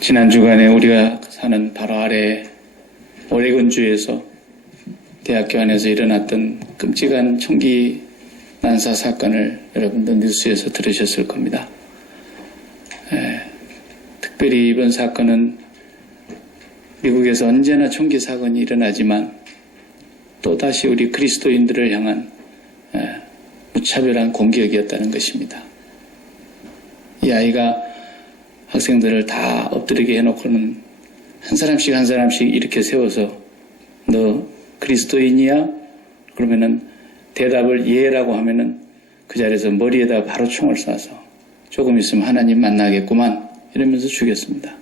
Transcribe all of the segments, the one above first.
지난 주간에 우리가 사는 바로 아래 오레곤주에서 대학교 안에서 일어났던 끔찍한 총기 난사 사건을 여러분도 뉴스에서 들으셨을 겁니다. 특별히 이번 사건은 미국에서 언제나 총기 사건이 일어나지만 또다시 우리 그리스도인들을 향한 무차별한 공격이었다는 것입니다. 이 아이가 학생들을 다 엎드리게 해놓고는 한 사람씩 이렇게 세워서 너 그리스도인이야? 그러면은 대답을 예라고 하면은 그 자리에서 머리에다 바로 총을 쏴서 조금 있으면 하나님 만나겠구만 이러면서 죽였습니다.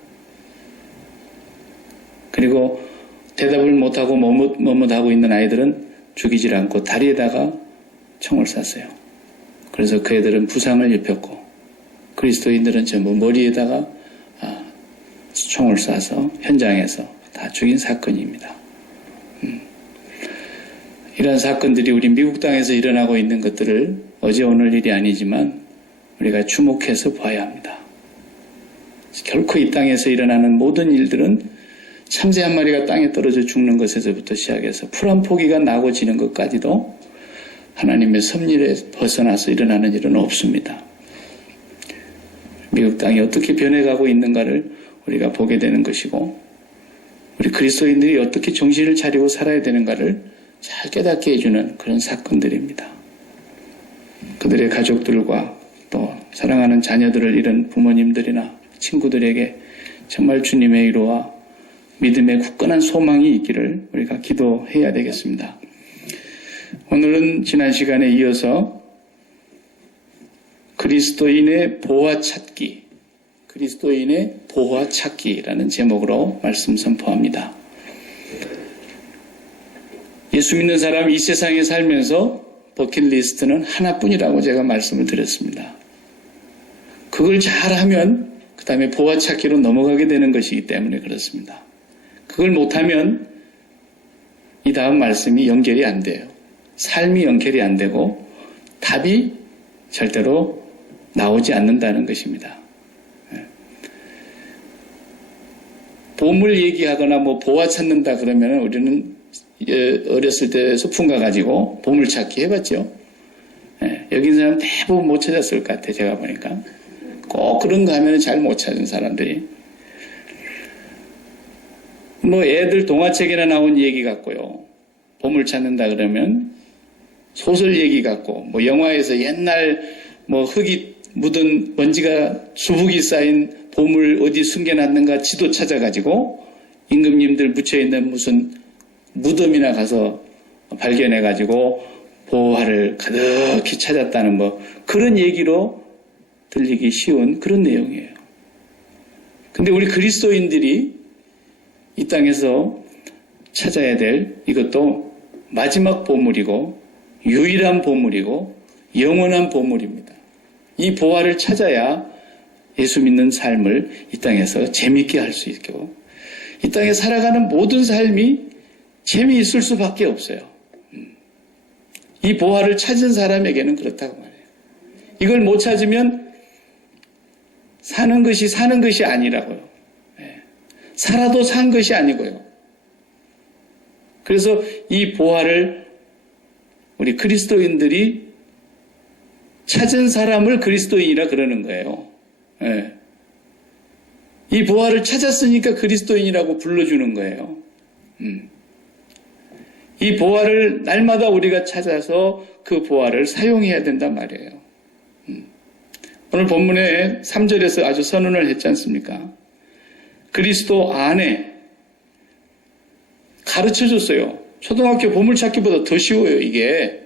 그리고 대답을 못하고 머뭇하고 있는 아이들은 죽이질 않고 다리에다가 총을 쐈어요. 그래서 그 애들은 부상을 입혔고 그리스도인들은 전부 머리에다가 총을 쏴서 현장에서 다 죽인 사건입니다. 이런 사건들이 우리 미국 땅에서 일어나고 있는 것들을 어제 오늘 일이 아니지만 우리가 주목해서 봐야 합니다. 결코 이 땅에서 일어나는 모든 일들은 참새 한 마리가 땅에 떨어져 죽는 것에서부터 시작해서 풀 한 포기가 나고 지는 것까지도 하나님의 섭리에 벗어나서 일어나는 일은 없습니다. 미국 땅이 어떻게 변해가고 있는가를 우리가 보게 되는 것이고 우리 그리스도인들이 어떻게 정신을 차리고 살아야 되는가를 잘 깨닫게 해주는 그런 사건들입니다. 그들의 가족들과 또 사랑하는 자녀들을 잃은 부모님들이나 친구들에게 정말 주님의 위로와 믿음의 굳건한 소망이 있기를 우리가 기도해야 되겠습니다. 오늘은 지난 시간에 이어서 그리스도인의 보화 찾기라는 제목으로 말씀 선포합니다. 예수 믿는 사람 이 세상에 살면서 버킷리스트는 하나뿐이라고 제가 말씀을 드렸습니다. 그걸 잘하면 그 다음에 보화 찾기로 넘어가게 되는 것이기 때문에 그렇습니다. 그걸 못하면 이 다음 말씀이 연결이 안 돼요. 삶이 연결이 안 되고 답이 절대로 나오지 않는다는 것입니다. 보물 얘기하거나 보화 찾는다 그러면 우리는 어렸을 때 소풍 가가지고 보물 찾기 해봤죠. 여기 있는 사람 대부분 못 찾았을 것 같아요. 제가 보니까. 꼭 그런 거 하면 잘 못 찾은 사람들이. 애들 동화책에나 나온 얘기 같고요. 보물 찾는다 그러면 소설 얘기 같고, 영화에서 옛날 흙이 묻은 먼지가 수북이 쌓인 보물 어디 숨겨놨는가 지도 찾아가지고 임금님들 묻혀있는 무슨 무덤이나 가서 발견해가지고 보화를 가득히 찾았다는 그런 얘기로 들리기 쉬운 그런 내용이에요. 근데 우리 그리스도인들이 이 땅에서 찾아야 될 이것도 마지막 보물이고 유일한 보물이고 영원한 보물입니다. 이 보화를 찾아야 예수 믿는 삶을 이 땅에서 재미있게 할 수 있고 이 땅에 살아가는 모든 삶이 재미있을 수밖에 없어요. 이 보화를 찾은 사람에게는 그렇다고 말해요. 이걸 못 찾으면 사는 것이 아니라고요. 살아도 산 것이 아니고요. 그래서 이 보화를 우리 그리스도인들이 찾은 사람을 그리스도인이라 그러는 거예요. 이 보화를 찾았으니까 그리스도인이라고 불러주는 거예요. 이 보화를 날마다 우리가 찾아서 그 보화를 사용해야 된단 말이에요. 오늘 본문에 3절에서 아주 선언을 했지 않습니까? 그리스도 안에 가르쳐줬어요. 초등학교 보물찾기보다 더 쉬워요, 이게.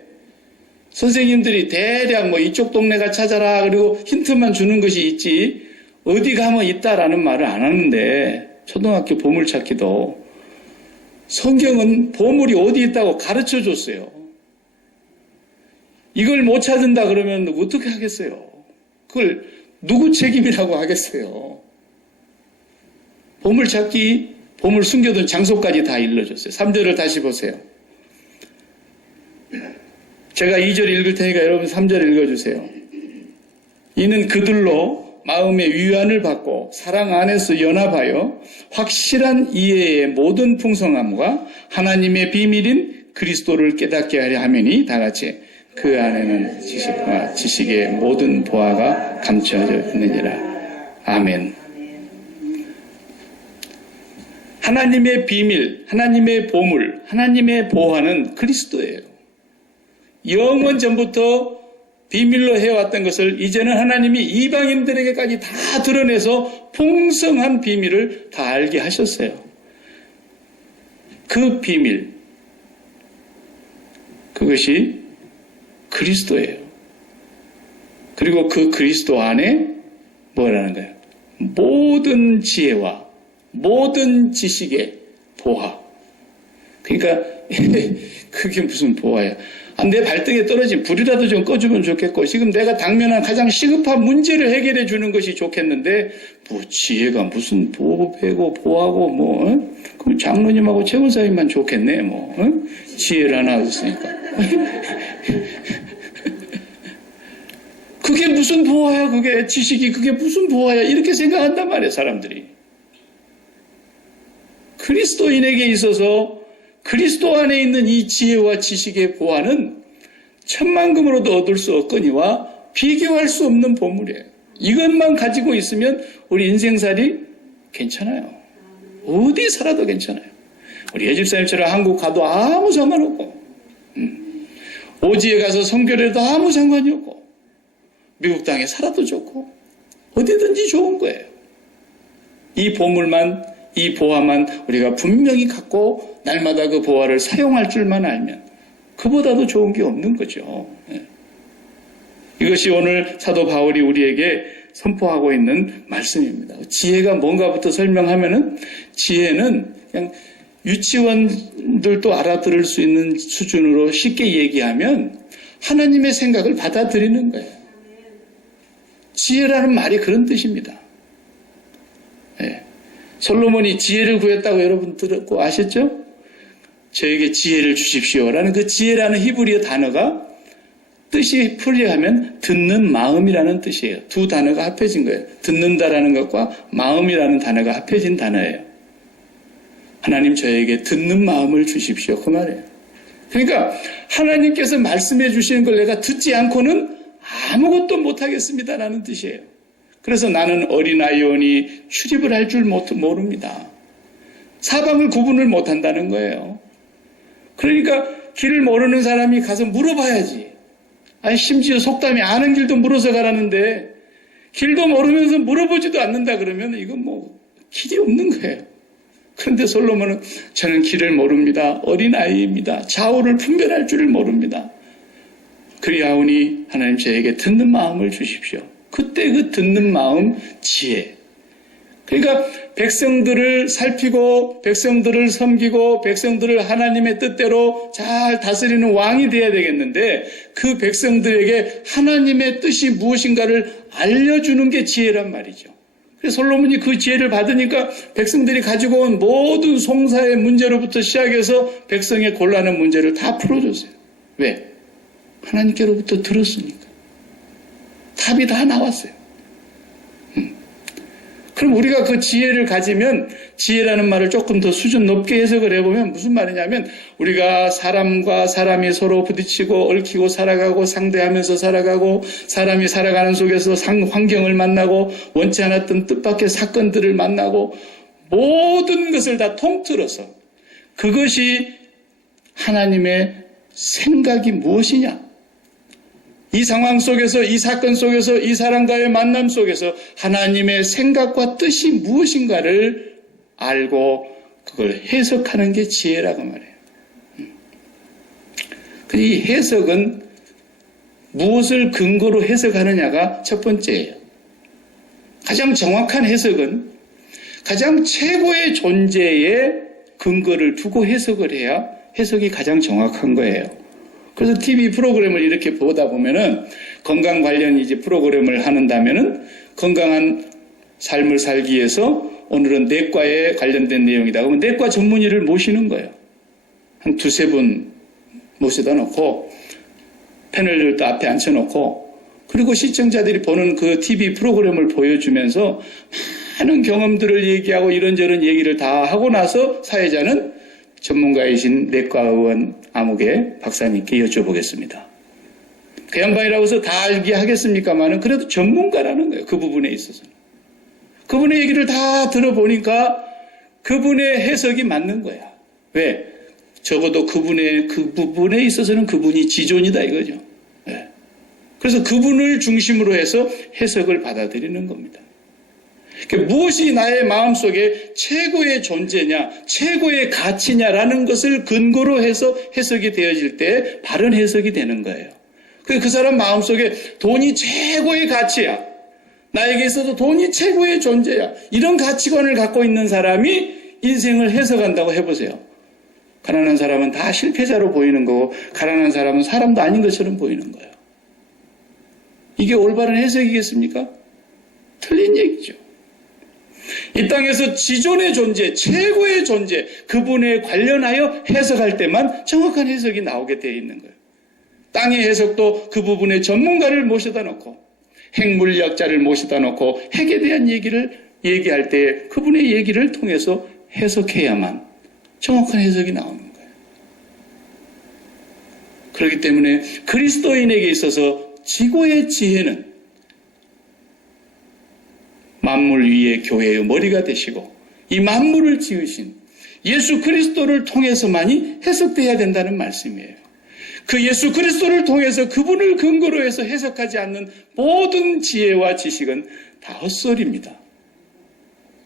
선생님들이 대략 이쪽 동네가 찾아라 그리고 힌트만 주는 것이 있지 어디 가면 있다라는 말을 안 하는데 초등학교 보물찾기도 성경은 보물이 어디 있다고 가르쳐줬어요. 이걸 못 찾는다 그러면 어떻게 하겠어요? 그걸 누구 책임이라고 하겠어요? 보물찾기, 보물 숨겨둔 장소까지 다 일러줬어요. 3절을 다시 보세요. 제가 2절 읽을 테니까 여러분 3절 읽어주세요. 이는 그들로 마음의 위안을 받고 사랑 안에서 연합하여 확실한 이해의 모든 풍성함과 하나님의 비밀인 그리스도를 깨닫게 하려 하매니 다같이 그 안에는 지식과 지식의 모든 보화가 감춰져 있느니라. 아멘. 하나님의 비밀, 하나님의 보물, 하나님의 보화는 그리스도예요. 영원 전부터 비밀로 해왔던 것을 이제는 하나님이 이방인들에게까지 다 드러내서 풍성한 비밀을 다 알게 하셨어요. 그 비밀, 그것이 그리스도예요. 그리고 그 그리스도 안에 뭐라는 거예요? 모든 지혜와 모든 지식의 보화. 그러니까 그게 무슨 보화야? 내 발등에 떨어진 불이라도 좀 꺼주면 좋겠고, 지금 내가 당면한 가장 시급한 문제를 해결해 주는 것이 좋겠는데, 뭐 지혜가 무슨 보배고 보하고 그럼 장로님하고 최원사님만 좋겠네, 지혜를 하나 얻었으니까. 그게 무슨 보화야, 그게 지식이 그게 무슨 보화야, 이렇게 생각한단 말이에요, 사람들이. 그리스도인에게 있어서 그리스도 안에 있는 이 지혜와 지식의 보화는 천만금으로도 얻을 수 없거니와 비교할 수 없는 보물이에요. 이것만 가지고 있으면 우리 인생살이 괜찮아요. 어디 살아도 괜찮아요. 우리 예집사님처럼 한국 가도 아무 상관없고, 오지에 가서 선교를 해도 아무 상관이 없고, 미국 땅에 살아도 좋고, 어디든지 좋은 거예요. 이 보물만, 이 보화만 우리가 분명히 갖고 날마다 그 보화를 사용할 줄만 알면 그보다도 좋은 게 없는 거죠. 이것이 오늘 사도 바울이 우리에게 선포하고 있는 말씀입니다. 지혜가 뭔가부터 설명하면은, 지혜는 그냥 유치원들도 알아들을 수 있는 수준으로 쉽게 얘기하면 하나님의 생각을 받아들이는 거예요. 지혜라는 말이 그런 뜻입니다. 솔로몬이 지혜를 구했다고 여러분 들었고 아셨죠? 저에게 지혜를 주십시오라는 그 지혜라는 히브리어 단어가 뜻이 풀이하면 듣는 마음이라는 뜻이에요. 두 단어가 합해진 거예요. 듣는다라는 것과 마음이라는 단어가 합해진 단어예요. 하나님 저에게 듣는 마음을 주십시오, 그 말이에요. 그러니까 하나님께서 말씀해 주시는 걸 내가 듣지 않고는 아무것도 못하겠습니다라는 뜻이에요. 그래서 나는 어린아이오니 출입을 할 줄 모릅니다. 사방을 구분을 못한다는 거예요. 그러니까 길을 모르는 사람이 가서 물어봐야지. 아니 심지어 속담이 아는 길도 물어서 가라는데 길도 모르면서 물어보지도 않는다 그러면 이건 길이 없는 거예요. 그런데 솔로몬은 저는 길을 모릅니다. 어린아이입니다. 좌우를 분별할 줄을 모릅니다. 그리하오니 하나님 저에게 듣는 마음을 주십시오. 그때 그 듣는 마음, 지혜. 그러니까 백성들을 살피고 백성들을 섬기고 백성들을 하나님의 뜻대로 잘 다스리는 왕이 돼야 되겠는데 그 백성들에게 하나님의 뜻이 무엇인가를 알려주는 게 지혜란 말이죠. 그래서 솔로몬이 그 지혜를 받으니까 백성들이 가지고 온 모든 송사의 문제로부터 시작해서 백성의 곤란한 문제를 다 풀어줬어요. 왜? 하나님께로부터 들었으니까. 답이 다 나왔어요. 그럼 우리가 그 지혜를 가지면, 지혜라는 말을 조금 더 수준 높게 해석을 해보면 무슨 말이냐면, 우리가 사람과 사람이 서로 부딪히고 얽히고 살아가고 상대하면서 살아가고 사람이 살아가는 속에서 환경을 만나고 원치 않았던 뜻밖의 사건들을 만나고 모든 것을 다 통틀어서 그것이 하나님의 생각이 무엇이냐, 이 상황 속에서, 이 사건 속에서, 이 사람과의 만남 속에서 하나님의 생각과 뜻이 무엇인가를 알고 그걸 해석하는 게 지혜라고 말해요. 이 해석은 무엇을 근거로 해석하느냐가 첫 번째예요. 가장 정확한 해석은 가장 최고의 존재의 근거를 두고 해석을 해야 해석이 가장 정확한 거예요. 그래서 TV 프로그램을 이렇게 보다 보면은 건강 관련 이제 프로그램을 하는다면은 건강한 삶을 살기 위해서 오늘은 내과에 관련된 내용이다. 그러면 내과 전문의를 모시는 거예요. 한 두세 분 모셔다 놓고 패널들도 앞에 앉혀놓고 그리고 시청자들이 보는 그 TV 프로그램을 보여주면서 많은 경험들을 얘기하고 이런저런 얘기를 다 하고 나서 사회자는 전문가이신 내과의원 아무개 박사님께 여쭤보겠습니다. 그 양반이라고 해서 다 알게 하겠습니까만은 그래도 전문가라는 거예요. 그 부분에 있어서는. 그분의 얘기를 다 들어보니까 그분의 해석이 맞는 거야. 왜? 적어도 그 부분에 있어서는 그분이 지존이다 이거죠. 네. 그래서 그분을 중심으로 해서 해석을 받아들이는 겁니다. 그러니까 무엇이 나의 마음속에 최고의 존재냐, 최고의 가치냐라는 것을 근거로 해서 해석이 되어질 때 바른 해석이 되는 거예요. 그 사람 마음속에 돈이 최고의 가치야. 나에게 있어서 돈이 최고의 존재야. 이런 가치관을 갖고 있는 사람이 인생을 해석한다고 해보세요. 가난한 사람은 다 실패자로 보이는 거고 가난한 사람은 사람도 아닌 것처럼 보이는 거예요. 이게 올바른 해석이겠습니까? 틀린 얘기죠. 이 땅에서 지존의 존재, 최고의 존재, 그분에 관련하여 해석할 때만 정확한 해석이 나오게 되어 있는 거예요. 땅의 해석도 그 부분의 전문가를 모셔다 놓고 핵물리학자를 모셔다 놓고 핵에 대한 얘기를 얘기할 때 그분의 얘기를 통해서 해석해야만 정확한 해석이 나오는 거예요. 그렇기 때문에 그리스도인에게 있어서 지고의 지혜는 만물 위의 교회의 머리가 되시고 이 만물을 지으신 예수 그리스도를 통해서만이 해석돼야 된다는 말씀이에요. 그 예수 그리스도를 통해서 그분을 근거로 해서 해석하지 않는 모든 지혜와 지식은 다 헛소리입니다.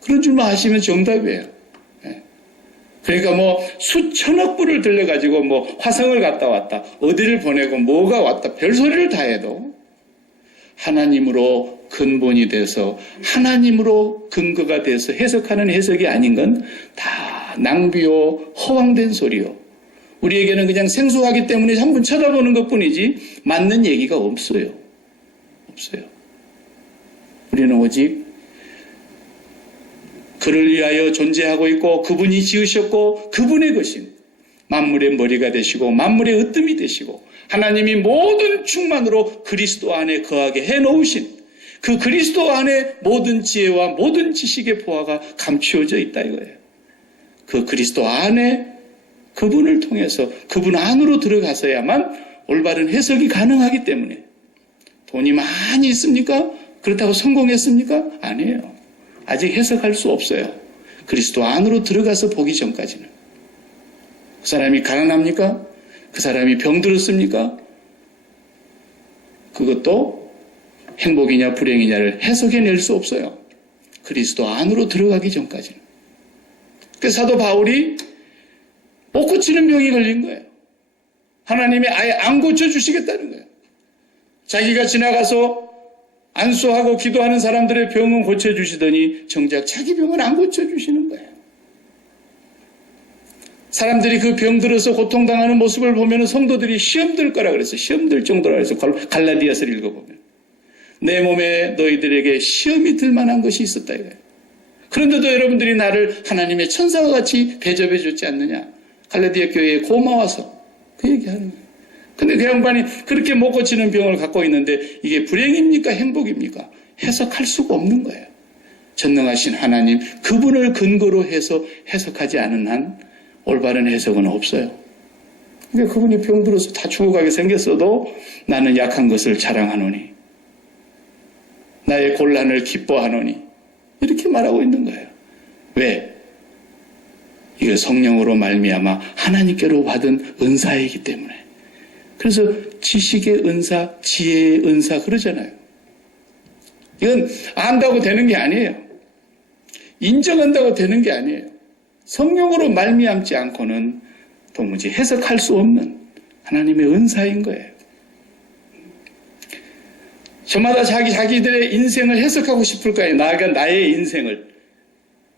그런 줄만 아시면 정답이에요. 그러니까 수천억 불을 들여가지고 화성을 갔다 왔다, 어디를 보내고 뭐가 왔다, 별소리를 다 해도 하나님으로 근본이 돼서 하나님으로 근거가 돼서 해석하는 해석이 아닌 건 다 낭비요, 허황된 소리요. 우리에게는 그냥 생소하기 때문에 한번 쳐다보는 것뿐이지 맞는 얘기가 없어요. 없어요. 우리는 오직 그를 위하여 존재하고 있고 그분이 지으셨고 그분의 것인 만물의 머리가 되시고 만물의 으뜸이 되시고 하나님이 모든 충만으로 그리스도 안에 거하게 해놓으신 그 그리스도 안에 모든 지혜와 모든 지식의 보화가 감추어져 있다 이거예요. 그 그리스도 안에 그분을 통해서 그분 안으로 들어가서야만 올바른 해석이 가능하기 때문에 돈이 많이 있습니까? 그렇다고 성공했습니까? 아니에요. 아직 해석할 수 없어요. 그리스도 안으로 들어가서 보기 전까지는. 그 사람이 가난합니까? 그 사람이 병들었습니까? 그것도 행복이냐 불행이냐를 해석해낼 수 없어요. 그리스도 안으로 들어가기 전까지는. 그래서 사도 바울이 못 고치는 병이 걸린 거예요. 하나님이 아예 안 고쳐주시겠다는 거예요. 자기가 지나가서 안수하고 기도하는 사람들의 병은 고쳐주시더니 정작 자기 병은 안 고쳐주시는 거예요. 사람들이 그 병 들어서 고통당하는 모습을 보면 성도들이 시험 들 거라 그랬어요. 시험 들 정도라 해서 갈라디아서를 읽어보면 내 몸에 너희들에게 시험이 들 만한 것이 있었다 이거예요. 그런데도 여러분들이 나를 하나님의 천사와 같이 대접해 줬지 않느냐. 갈라디아 교회에 고마워서 그 얘기하는 거예요. 근데 그 양반이 그렇게 못 고치는 병을 갖고 있는데 이게 불행입니까? 행복입니까? 해석할 수가 없는 거예요. 전능하신 하나님, 그분을 근거로 해서 해석하지 않은 한 올바른 해석은 없어요. 그러니까 그분이 병들어서 다 죽어가게 생겼어도 나는 약한 것을 자랑하노니 나의 곤란을 기뻐하노니 이렇게 말하고 있는 거예요. 왜? 이게 성령으로 말미암아 하나님께로 받은 은사이기 때문에. 그래서 지식의 은사, 지혜의 은사 그러잖아요. 이건 안다고 되는 게 아니에요. 인정한다고 되는 게 아니에요. 성령으로 말미암지 않고는 도무지 해석할 수 없는 하나님의 은사인 거예요. 저마다 자기들의 인생을 해석하고 싶을 거예요. 나아가 나의 인생을.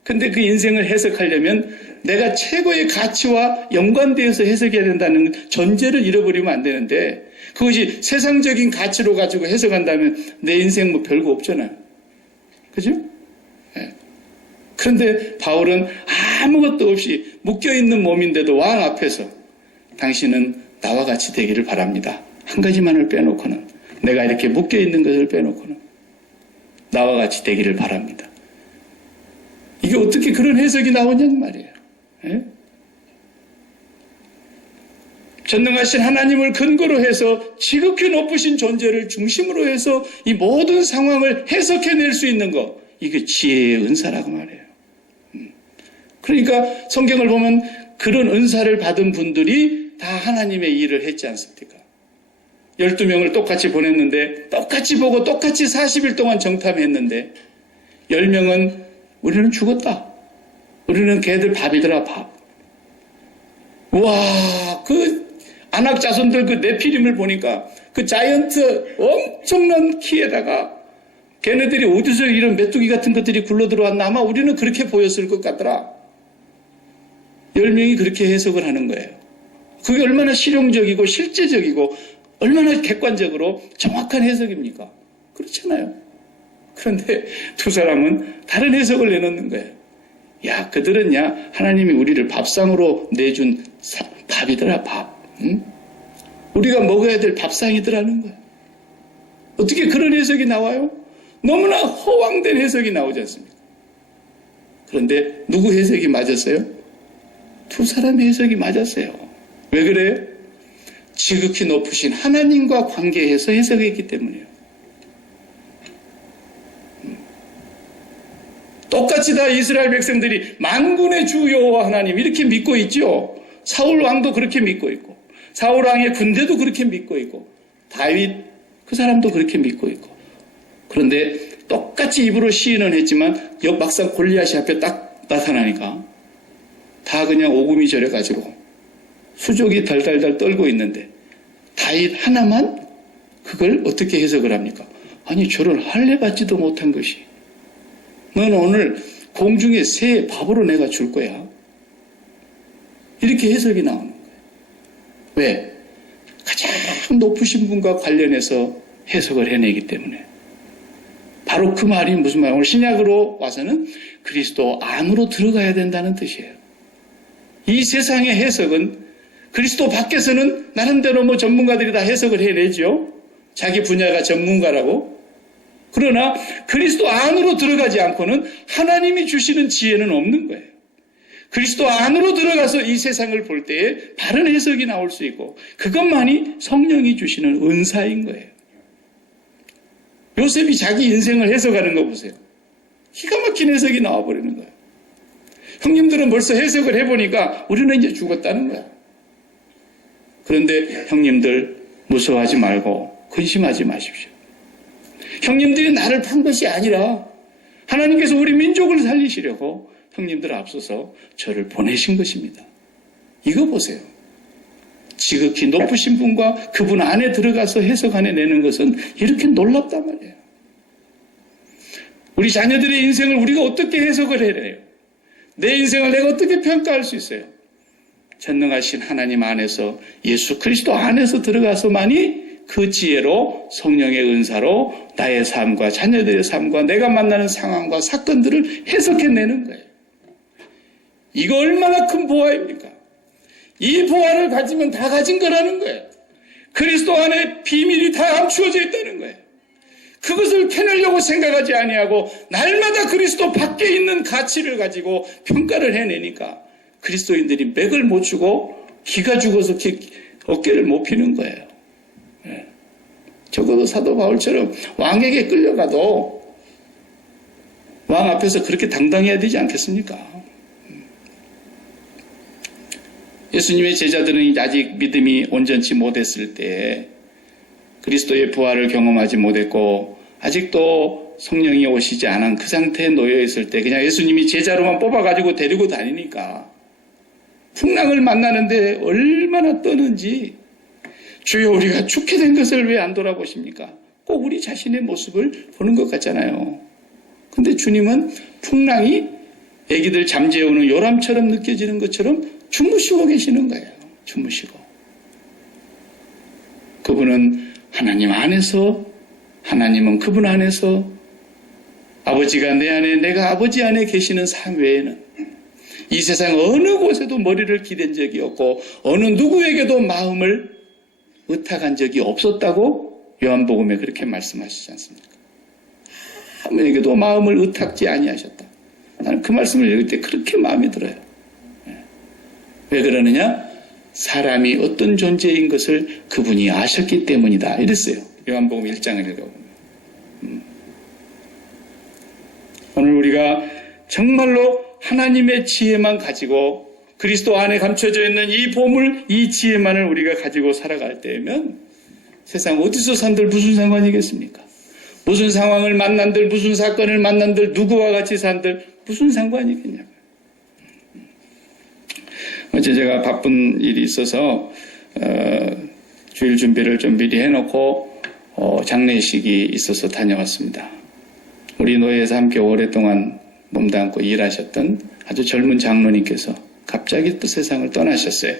근데 그 인생을 해석하려면 내가 최고의 가치와 연관되어서 해석해야 된다는 전제를 잃어버리면 안 되는데 그것이 세상적인 가치로 가지고 해석한다면 내 인생 별거 없잖아요. 그죠? 네. 그런데 바울은 아무것도 없이 묶여있는 몸인데도 왕 앞에서 당신은 나와 같이 되기를 바랍니다. 한 가지만을 빼놓고는 내가 이렇게 묶여 있는 것을 빼놓고는 나와 같이 되기를 바랍니다. 이게 어떻게 그런 해석이 나오냐는 말이에요. 예? 전능하신 하나님을 근거로 해서 지극히 높으신 존재를 중심으로 해서 이 모든 상황을 해석해낼 수 있는 것, 이게 지혜의 은사라고 말해요. 그러니까 성경을 보면 그런 은사를 받은 분들이 다 하나님의 일을 했지 않습니까? 12명을 똑같이 보냈는데 똑같이 보고 똑같이 40일 동안 정탐했는데 10명은 우리는 죽었다. 우리는 걔들 밥이더라, 밥. 와, 그 아낙 자손들 그 네피림을 보니까 그 자이언트 엄청난 키에다가 걔네들이 어디서 이런 메뚜기 같은 것들이 굴러 들어왔나 아마 우리는 그렇게 보였을 것 같더라. 10명이 그렇게 해석을 하는 거예요. 그게 얼마나 실용적이고 실제적이고 얼마나 객관적으로 정확한 해석입니까? 그렇잖아요. 그런데 두 사람은 다른 해석을 내놓는 거예요. 야, 그들은야 하나님이 우리를 밥상으로 내준 밥이더라, 밥. 응? 우리가 먹어야 될 밥상이더라는 거예요. 어떻게 그런 해석이 나와요? 너무나 허황된 해석이 나오지 않습니까? 그런데 누구 해석이 맞았어요? 두 사람의 해석이 맞았어요. 왜 그래요? 지극히 높으신 하나님과 관계해서 해석했기 때문이에요. 똑같이 다 이스라엘 백성들이 만군의 주 여호와 하나님 이렇게 믿고 있죠. 사울 왕도 그렇게 믿고 있고 사울 왕의 군대도 그렇게 믿고 있고 다윗 그 사람도 그렇게 믿고 있고 그런데 똑같이 입으로 시인은 했지만 막상 골리앗이 앞에 딱 나타나니까 다 그냥 오금이 저려가지고 수족이 달달달 떨고 있는데 다윗 하나만 그걸 어떻게 해석을 합니까? 아니 저런 할례 받지도 못한 것이 넌 오늘 공중에 새 밥으로 내가 줄 거야. 이렇게 해석이 나오는 거예요. 왜? 가장 높으신 분과 관련해서 해석을 해내기 때문에. 바로 그 말이 무슨 말이에요? 오늘 신약으로 와서는 그리스도 안으로 들어가야 된다는 뜻이에요. 이 세상의 해석은 그리스도 밖에서는 나름대로 뭐 전문가들이 다 해석을 해내죠. 자기 분야가 전문가라고. 그러나 그리스도 안으로 들어가지 않고는 하나님이 주시는 지혜는 없는 거예요. 그리스도 안으로 들어가서 이 세상을 볼 때에 바른 해석이 나올 수 있고 그것만이 성령이 주시는 은사인 거예요. 요셉이 자기 인생을 해석하는 거 보세요. 기가 막힌 해석이 나와버리는 거예요. 형님들은 벌써 해석을 해보니까 우리는 이제 죽었다는 거야. 그런데 형님들 무서워하지 말고 근심하지 마십시오. 형님들이 나를 판 것이 아니라 하나님께서 우리 민족을 살리시려고 형님들 앞서서 저를 보내신 것입니다. 이거 보세요. 지극히 높으신 분과 그분 안에 들어가서 해석해내는 것은 이렇게 놀랍단 말이에요. 우리 자녀들의 인생을 우리가 어떻게 해석을 해내요? 내 인생을 내가 어떻게 평가할 수 있어요? 전능하신 하나님 안에서 예수 그리스도 안에서 들어가서만이 그 지혜로 성령의 은사로 나의 삶과 자녀들의 삶과 내가 만나는 상황과 사건들을 해석해내는 거예요. 이거 얼마나 큰 보화입니까? 이 보화를 가지면 다 가진 거라는 거예요. 그리스도 안에 비밀이 다 감추어져 있다는 거예요. 그것을 캐내려고 생각하지 아니하고 날마다 그리스도 밖에 있는 가치를 가지고 평가를 해내니까 그리스도인들이 맥을 못 주고 기가 죽어서 어깨를 못 피는 거예요. 네. 적어도 사도 바울처럼 왕에게 끌려가도 왕 앞에서 그렇게 당당해야 되지 않겠습니까? 예수님의 제자들은 아직 믿음이 온전치 못했을 때 그리스도의 부활을 경험하지 못했고 아직도 성령이 오시지 않은 그 상태에 놓여 있을 때 그냥 예수님이 제자로만 뽑아가지고 데리고 다니니까 풍랑을 만나는데 얼마나 떠는지 주여 우리가 죽게 된 것을 왜 안 돌아보십니까? 꼭 우리 자신의 모습을 보는 것 같잖아요. 근데 주님은 풍랑이 애기들 잠재우는 요람처럼 느껴지는 것처럼 주무시고 계시는 거예요. 주무시고. 그분은 하나님 안에서 하나님은 그분 안에서 아버지가 내 안에 내가 아버지 안에 계시는 삶 외에는 이 세상 어느 곳에도 머리를 기댄 적이 없고 어느 누구에게도 마음을 의탁한 적이 없었다고 요한복음에 그렇게 말씀하시지 않습니까? 아무에게도 마음을 의탁지 아니하셨다. 나는 그 말씀을 읽을 때 그렇게 마음에 들어요. 왜 그러느냐? 사람이 어떤 존재인 것을 그분이 아셨기 때문이다. 이랬어요. 요한복음 1장을 읽어보면. 오늘 우리가 정말로 하나님의 지혜만 가지고 그리스도 안에 감춰져 있는 이 보물, 이 지혜만을 우리가 가지고 살아갈 때면 세상 어디서 산들 무슨 상관이겠습니까? 무슨 상황을 만난들, 무슨 사건을 만난들, 누구와 같이 산들 무슨 상관이겠냐고요. 어제 제가 바쁜 일이 있어서 주일 준비를 좀 미리 해놓고 장례식이 있어서 다녀왔습니다. 우리 노예에서 함께 오랫동안 몸담고 일하셨던 아주 젊은 장로님께서 갑자기 또 세상을 떠나셨어요.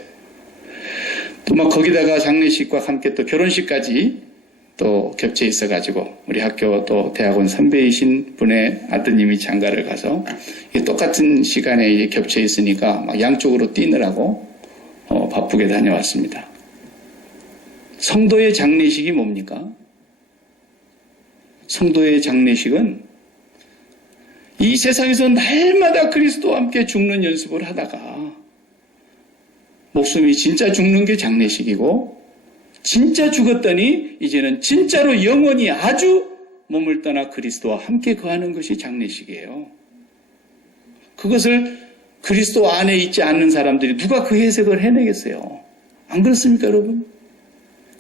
또 막 거기다가 장례식과 함께 또 결혼식까지 또 겹쳐 있어가지고 우리 학교 또 대학원 선배이신 분의 아드님이 장가를 가서 똑같은 시간에 이제 겹쳐 있으니까 막 양쪽으로 뛰느라고 바쁘게 다녀왔습니다. 성도의 장례식이 뭡니까? 성도의 장례식은 이 세상에서 날마다 그리스도와 함께 죽는 연습을 하다가 목숨이 진짜 죽는 게 장례식이고 진짜 죽었더니 이제는 진짜로 영원히 아주 몸을 떠나 그리스도와 함께 거하는 것이 장례식이에요. 그것을 그리스도 안에 있지 않는 사람들이 누가 그 해석을 해내겠어요? 안 그렇습니까, 여러분?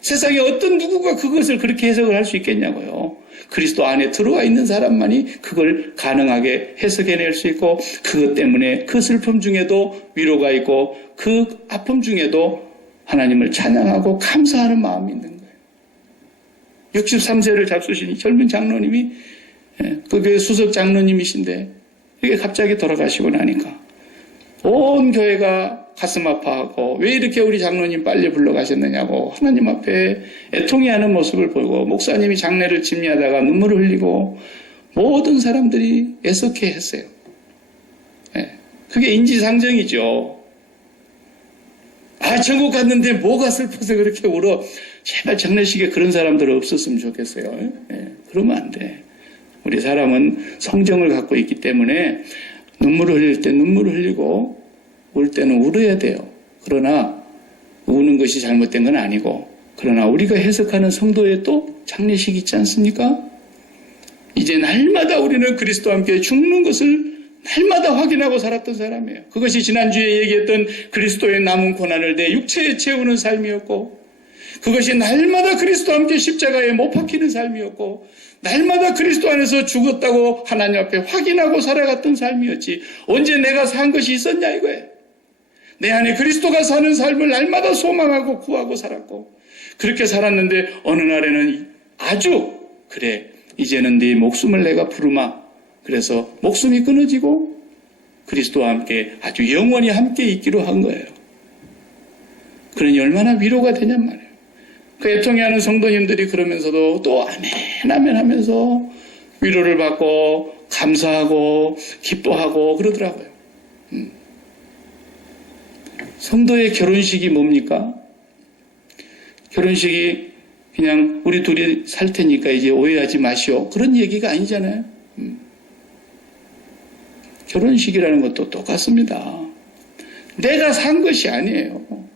세상에 어떤 누구가 그것을 그렇게 해석을 할 수 있겠냐고요. 그리스도 안에 들어와 있는 사람만이 그걸 가능하게 해석해낼 수 있고 그것 때문에 그 슬픔 중에도 위로가 있고 그 아픔 중에도 하나님을 찬양하고 감사하는 마음이 있는 거예요. 63세를 잡수신 젊은 장로님이 그 교회 수석 장로님이신데 이게 갑자기 돌아가시고 나니까 온 교회가 가슴 아파하고 왜 이렇게 우리 장로님 빨리 불러가셨느냐고 하나님 앞에 애통해하는 모습을 보고 목사님이 장례를 집례하다가 눈물을 흘리고 모든 사람들이 애석해 했어요. 그게 인지상정이죠. 천국 갔는데 뭐가 슬퍼서 그렇게 울어. 제발 장례식에 그런 사람들 없었으면 좋겠어요. 그러면 안 돼. 우리 사람은 성정을 갖고 있기 때문에 눈물을 흘릴 때 눈물을 흘리고 울 때는 울어야 돼요. 그러나 우는 것이 잘못된 건 아니고 그러나 우리가 해석하는 성도의 또 장례식이 있지 않습니까? 이제 날마다 우리는 그리스도와 함께 죽는 것을 날마다 확인하고 살았던 사람이에요. 그것이 지난주에 얘기했던 그리스도의 남은 고난을 내 육체에 채우는 삶이었고 그것이 날마다 그리스도와 함께 십자가에 못 박히는 삶이었고 날마다 그리스도 안에서 죽었다고 하나님 앞에 확인하고 살아갔던 삶이었지 언제 내가 산 것이 있었냐 이거예요. 내 안에 그리스도가 사는 삶을 날마다 소망하고 구하고 살았고 그렇게 살았는데 어느 날에는 아주 그래 이제는 네 목숨을 내가 부르마 그래서 목숨이 끊어지고 그리스도와 함께 아주 영원히 함께 있기로 한 거예요. 그러니 얼마나 위로가 되냔 말이에요. 그 애통해하는 성도님들이 그러면서도 또 아멘 하면서 위로를 받고 감사하고 기뻐하고 그러더라고요. 성도의 결혼식이 뭡니까? 결혼식이 그냥 우리 둘이 살 테니까 이제 오해하지 마시오. 그런 얘기가 아니잖아요. 결혼식이라는 것도 똑같습니다. 내가 산 것이 아니에요.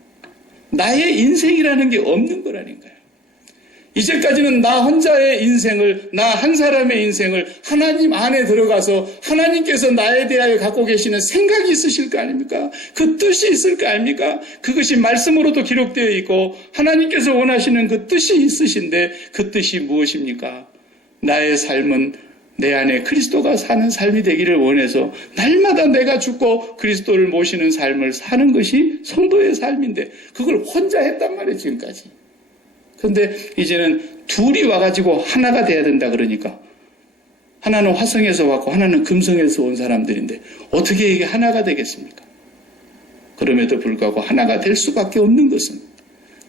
나의 인생이라는 게 없는 거라니까요. 이제까지는 나 혼자의 인생을, 나 한 사람의 인생을 하나님 안에 들어가서 하나님께서 나에 대하여 갖고 계시는 생각이 있으실 거 아닙니까? 그 뜻이 있을 거 아닙니까? 그것이 말씀으로도 기록되어 있고 하나님께서 원하시는 그 뜻이 있으신데 그 뜻이 무엇입니까? 나의 삶은 내 안에 그리스도가 사는 삶이 되기를 원해서 날마다 내가 죽고 그리스도를 모시는 삶을 사는 것이 성도의 삶인데 그걸 혼자 했단 말이에요, 지금까지. 그런데 이제는 둘이 와가지고 하나가 돼야 된다 그러니까 하나는 화성에서 왔고 하나는 금성에서 온 사람들인데 어떻게 이게 하나가 되겠습니까? 그럼에도 불구하고 하나가 될 수밖에 없는 것은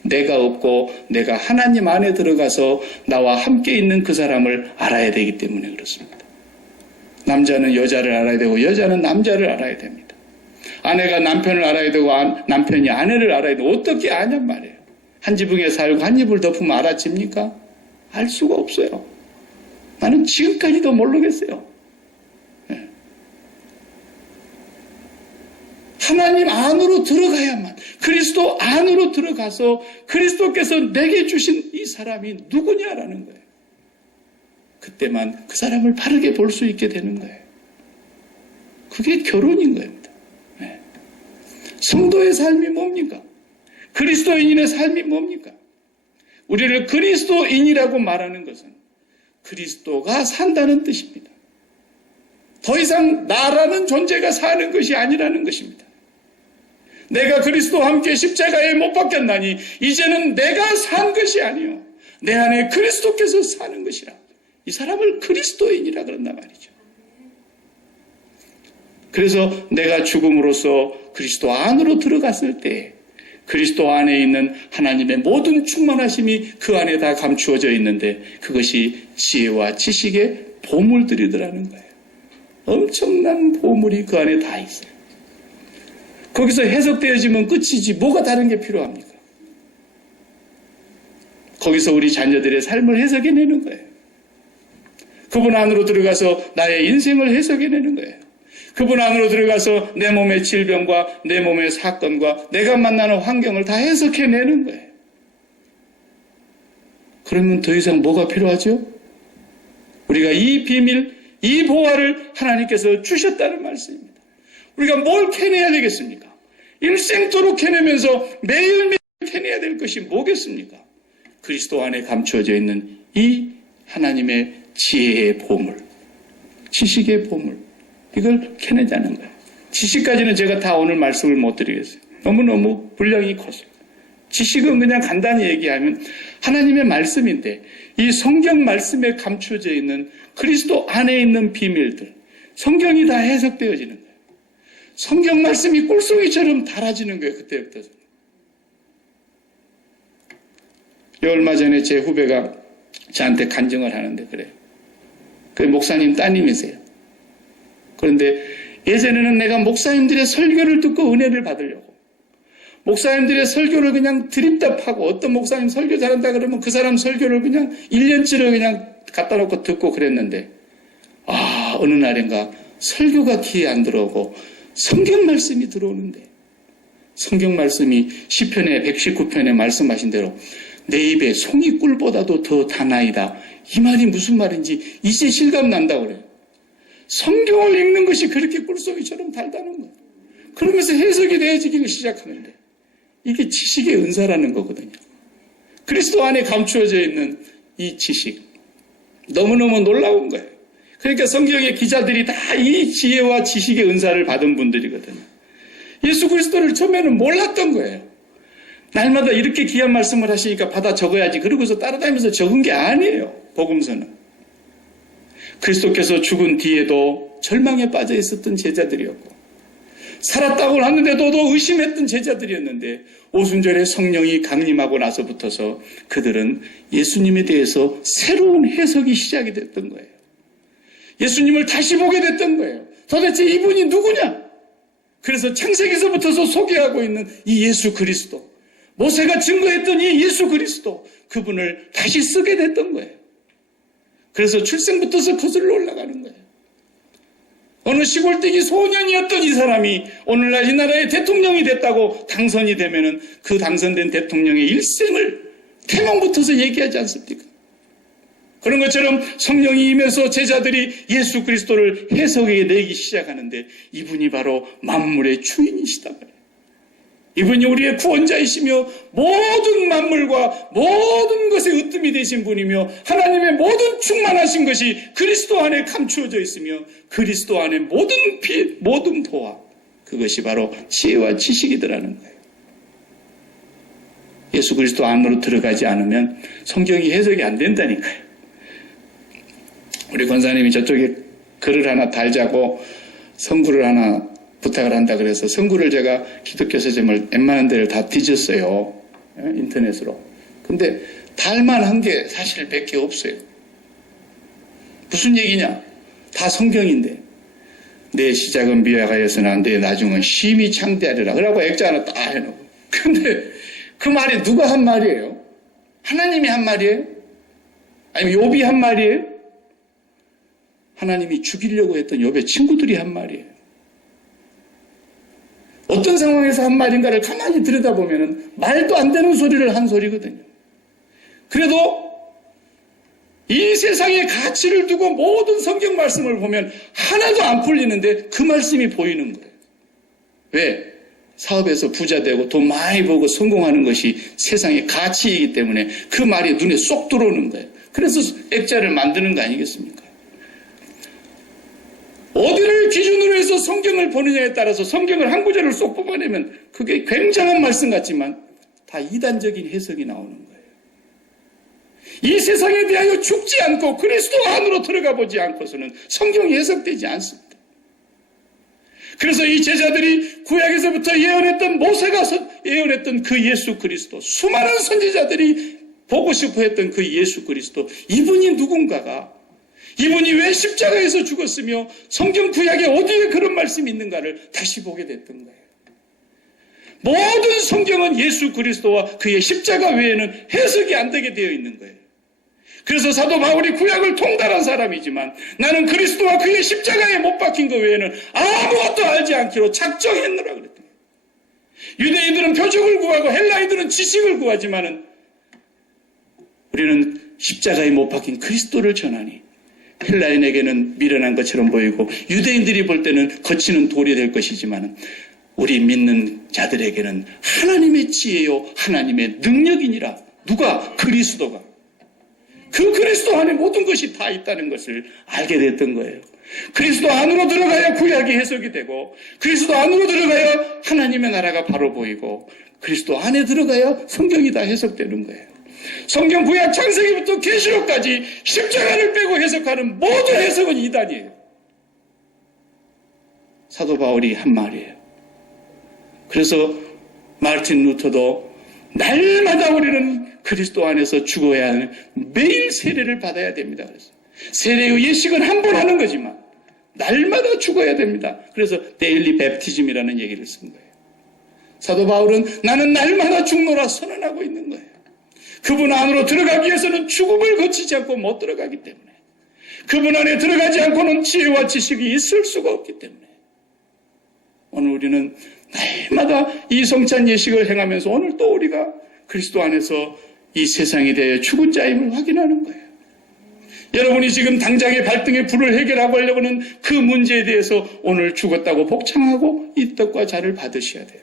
내가 없고 내가 하나님 안에 들어가서 나와 함께 있는 그 사람을 알아야 되기 때문에 그렇습니다. 남자는 여자를 알아야 되고 여자는 남자를 알아야 됩니다. 아내가 남편을 알아야 되고 남편이 아내를 알아야 되고 어떻게 아냔 말이에요. 한 지붕에 살고 한 이불 덮으면 알아집니까? 알 수가 없어요. 나는 지금까지도 모르겠어요. 네. 하나님 안으로 들어가야만, 그리스도 안으로 들어가서 그리스도께서 내게 주신 이 사람이 누구냐라는 거예요. 그때만 그 사람을 바르게 볼 수 있게 되는 거예요. 그게 결혼인 겁니다. 네. 성도의 삶이 뭡니까? 그리스도인의 삶이 뭡니까? 우리를 그리스도인이라고 말하는 것은 그리스도가 산다는 뜻입니다. 더 이상 나라는 존재가 사는 것이 아니라는 것입니다. 내가 그리스도와 함께 십자가에 못 박혔나니 이제는 내가 산 것이 아니요 내 안에 그리스도께서 사는 것이라. 이 사람을 그리스도인이라 그런단 말이죠. 그래서 내가 죽음으로써 그리스도 안으로 들어갔을 때 그리스도 안에 있는 하나님의 모든 충만하심이 그 안에 다 감추어져 있는데 그것이 지혜와 지식의 보물들이더라는 거예요. 엄청난 보물이 그 안에 다 있어요. 거기서 해석되어지면 끝이지 뭐가 다른 게 필요합니까? 거기서 우리 자녀들의 삶을 해석해내는 거예요. 그분 안으로 들어가서 나의 인생을 해석해내는 거예요. 그분 안으로 들어가서 내 몸의 질병과 내 몸의 사건과 내가 만나는 환경을 다 해석해내는 거예요. 그러면 더 이상 뭐가 필요하죠? 우리가 이 비밀, 이 보화를 하나님께서 주셨다는 말씀입니다. 우리가 뭘 캐내야 되겠습니까? 일생토록 캐내면서 매일매일 캐내야 될 것이 뭐겠습니까? 그리스도 안에 감추어져 있는 이 하나님의 지혜의 보물, 지식의 보물, 이걸 캐내자는 거예요. 지식까지는 제가 다 오늘 말씀을 못 드리겠어요. 너무너무 분량이 컸어요. 지식은 그냥 간단히 얘기하면 하나님의 말씀인데 이 성경 말씀에 감추어져 있는 그리스도 안에 있는 비밀들, 성경이 다 해석되어지는 거예요. 성경 말씀이 꿀송이처럼 달아지는 거예요. 그때부터. 얼마 전에 제 후배가 저한테 간증을 하는데 그래요. 그 목사님 따님이세요. 그런데 예전에는 내가 목사님들의 설교를 듣고 은혜를 받으려고 목사님들의 설교를 그냥 드립답하고 어떤 목사님 설교 잘한다 그러면 그 사람 설교를 그냥 1년치를 그냥 갖다 놓고 듣고 그랬는데 어느 날인가 설교가 귀에 안 들어오고 성경 말씀이 들어오는데 성경 말씀이 시편의 119편에 말씀하신 대로 내 입에 송이 꿀보다도 더 다나이다. 이 말이 무슨 말인지 이제 실감 난다고 그래요. 성경을 읽는 것이 그렇게 꿀송이처럼 달다는 거예요. 그러면서 해석이 되어지기 시작하는데 이게 지식의 은사라는 거거든요. 그리스도 안에 감추어져 있는 이 지식 너무너무 놀라운 거예요. 그러니까 성경의 기자들이 다 이 지혜와 지식의 은사를 받은 분들이거든요. 예수 그리스도를 처음에는 몰랐던 거예요. 날마다 이렇게 귀한 말씀을 하시니까 받아 적어야지 그러고서 따라다니면서 적은 게 아니에요. 복음서는. 그리스도께서 죽은 뒤에도 절망에 빠져 있었던 제자들이었고 살았다고 하는데도 의심했던 제자들이었는데 오순절에 성령이 강림하고 나서부터서 그들은 예수님에 대해서 새로운 해석이 시작이 됐던 거예요. 예수님을 다시 보게 됐던 거예요. 도대체 이분이 누구냐? 그래서 창세기서부터서 소개하고 있는 이 예수 그리스도, 모세가 증거했던 이 예수 그리스도, 그분을 다시 쓰게 됐던 거예요. 그래서 출생부터서 거슬러 올라가는 거예요. 어느 시골댁이 소년이었던 이 사람이 오늘날 이 나라의 대통령이 됐다고 당선이 되면은 그 당선된 대통령의 일생을 태몽부터서 얘기하지 않습니까? 그런 것처럼 성령이 임해서 제자들이 예수 그리스도를 해석해 내기 시작하는데 이분이 바로 만물의 주인이시다 말이에요. 이분이 우리의 구원자이시며 모든 만물과 모든 것의 으뜸이 되신 분이며 하나님의 모든 충만하신 것이 그리스도 안에 감추어져 있으며 그리스도 안에 모든 빛, 모든 보화, 그것이 바로 지혜와 지식이더라는 거예요. 예수 그리스도 안으로 들어가지 않으면 성경이 해석이 안 된다니까요. 우리 권사님이 저쪽에 글을 하나 달자고 성구를 하나 부탁을 한다 그래서 성구를 제가 기독교 서점을 웬만한 데를 다 뒤졌어요. 인터넷으로. 근데 달만한 게 사실 몇 개 없어요. 무슨 얘기냐? 다 성경인데. 내 시작은 미화가였으나 내 나중은 심히 창대하리라. 그러고 액자 하나 딱 해놓고. 근데 그 말이 누가 한 말이에요? 하나님이 한 말이에요? 아니면 욥이 한 말이에요? 하나님이 죽이려고 했던 욥의 친구들이 한 말이에요. 어떤 상황에서 한 말인가를 가만히 들여다보면 말도 안 되는 소리를 한 소리거든요. 그래도 이 세상의 가치를 두고 모든 성경 말씀을 보면 하나도 안 풀리는데 그 말씀이 보이는 거예요. 왜? 사업에서 부자 되고 돈 많이 벌고 성공하는 것이 세상의 가치이기 때문에 그 말이 눈에 쏙 들어오는 거예요. 그래서 액자를 만드는 거 아니겠습니까? 어디를 기준으로 해서 성경을 보느냐에 따라서 성경을 한 구절을 쏙 뽑아내면 그게 굉장한 말씀 같지만 다 이단적인 해석이 나오는 거예요. 이 세상에 대하여 죽지 않고 그리스도 안으로 들어가 보지 않고서는 성경이 해석되지 않습니다. 그래서 이 제자들이 구약에서부터 예언했던 모세가 예언했던 그 예수 그리스도, 수많은 선지자들이 보고 싶어 했던 그 예수 그리스도, 이분이 누군가가, 이분이 왜 십자가에서 죽었으며 성경 구약에 어디에 그런 말씀이 있는가를 다시 보게 됐던 거예요. 모든 성경은 예수 그리스도와 그의 십자가 외에는 해석이 안 되게 되어 있는 거예요. 그래서 사도 바울이 구약을 통달한 사람이지만 나는 그리스도와 그의 십자가에 못 박힌 것 외에는 아무것도 알지 않기로 작정했노라 그랬더니, 유대인들은 표적을 구하고 헬라인들은 지식을 구하지만은 우리는 십자가에 못 박힌 그리스도를 전하니 헬라인에게는 미련한 것처럼 보이고 유대인들이 볼 때는 거치는 돌이 될 것이지만 우리 믿는 자들에게는 하나님의 지혜요 하나님의 능력이니라. 누가? 그리스도가. 그 그리스도 안에 모든 것이 다 있다는 것을 알게 됐던 거예요. 그리스도 안으로 들어가야 구약이 해석이 되고, 그리스도 안으로 들어가야 하나님의 나라가 바로 보이고, 그리스도 안에 들어가야 성경이 다 해석되는 거예요. 성경 구약 창세기부터 계시록까지 십자가를 빼고 해석하는 모든 해석은 이단이에요. 사도 바울이 한 말이에요. 그래서 마르틴 루터도 날마다 우리는 그리스도 안에서 죽어야 하는, 매일 세례를 받아야 됩니다. 그래서 세례의 예식은 한 번 하는 거지만 날마다 죽어야 됩니다. 그래서 데일리 베프티즘이라는 얘기를 쓴 거예요. 사도 바울은 나는 날마다 죽노라 선언하고 있는 거예요. 그분 안으로 들어가기 위해서는 죽음을 거치지 않고 못 들어가기 때문에, 그분 안에 들어가지 않고는 지혜와 지식이 있을 수가 없기 때문에 오늘 우리는 날마다 이 성찬 예식을 행하면서 오늘 또 우리가 그리스도 안에서 이 세상에 대해 죽은 자임을 확인하는 거예요. 여러분이 지금 당장의 발등의 불을 해결하고 하려고는 그 문제에 대해서 오늘 죽었다고 복창하고 이 떡과 잔을 받으셔야 돼요.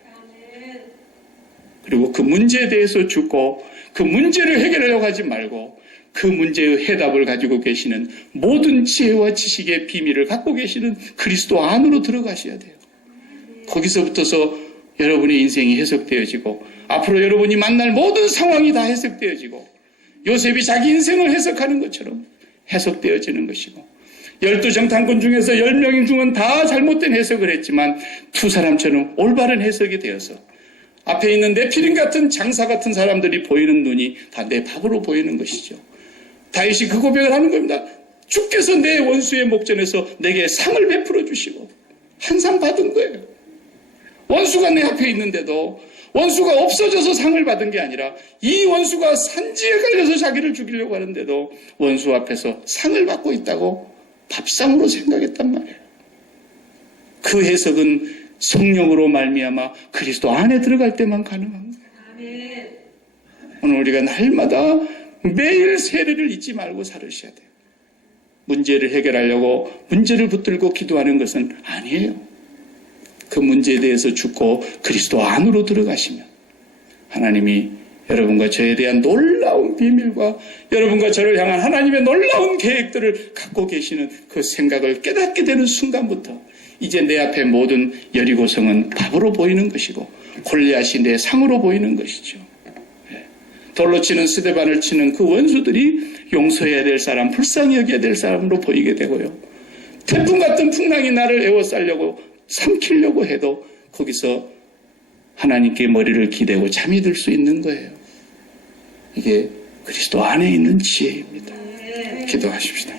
그리고 그 문제에 대해서 죽고 그 문제를 해결하려고 하지 말고 그 문제의 해답을 가지고 계시는 모든 지혜와 지식의 비밀을 갖고 계시는 그리스도 안으로 들어가셔야 돼요. 거기서부터서 여러분의 인생이 해석되어지고 앞으로 여러분이 만날 모든 상황이 다 해석되어지고 요셉이 자기 인생을 해석하는 것처럼 해석되어지는 것이고, 12정탐꾼 중에서 10명 중은 다 잘못된 해석을 했지만 두 사람처럼 올바른 해석이 되어서 앞에 있는 네피림 같은 장사 같은 사람들이 보이는 눈이 다 내 밥으로 보이는 것이죠. 다윗이 그 고백을 하는 겁니다. 주께서 내 원수의 목전에서 내게 상을 베풀어 주시고 한 상 받은 거예요. 원수가 내 앞에 있는데도 원수가 없어져서 상을 받은 게 아니라 이 원수가 산지에 걸려서 자기를 죽이려고 하는데도 원수 앞에서 상을 받고 있다고 밥상으로 생각했단 말이에요. 그 해석은 성령으로 말미암아 그리스도 안에 들어갈 때만 가능한 거예요. 오늘 우리가 날마다 매일 세례를 잊지 말고 살으셔야 돼요. 문제를 해결하려고 문제를 붙들고 기도하는 것은 아니에요. 그 문제에 대해서 죽고 그리스도 안으로 들어가시면 하나님이 여러분과 저에 대한 놀라운 비밀과 여러분과 저를 향한 하나님의 놀라운 계획들을 갖고 계시는 그 생각을 깨닫게 되는 순간부터 이제 내 앞에 모든 여리고성은 밥으로 보이는 것이고 골리앗이 내 상으로 보이는 것이죠. 돌로 치는 스데반을 치는 그 원수들이 용서해야 될 사람, 불쌍히 여겨야 될 사람으로 보이게 되고요. 태풍 같은 풍랑이 나를 에워싸려고 삼키려고 해도 거기서 하나님께 머리를 기대고 잠이 들 수 있는 거예요. 이게 그리스도 안에 있는 지혜입니다. 기도하십시다.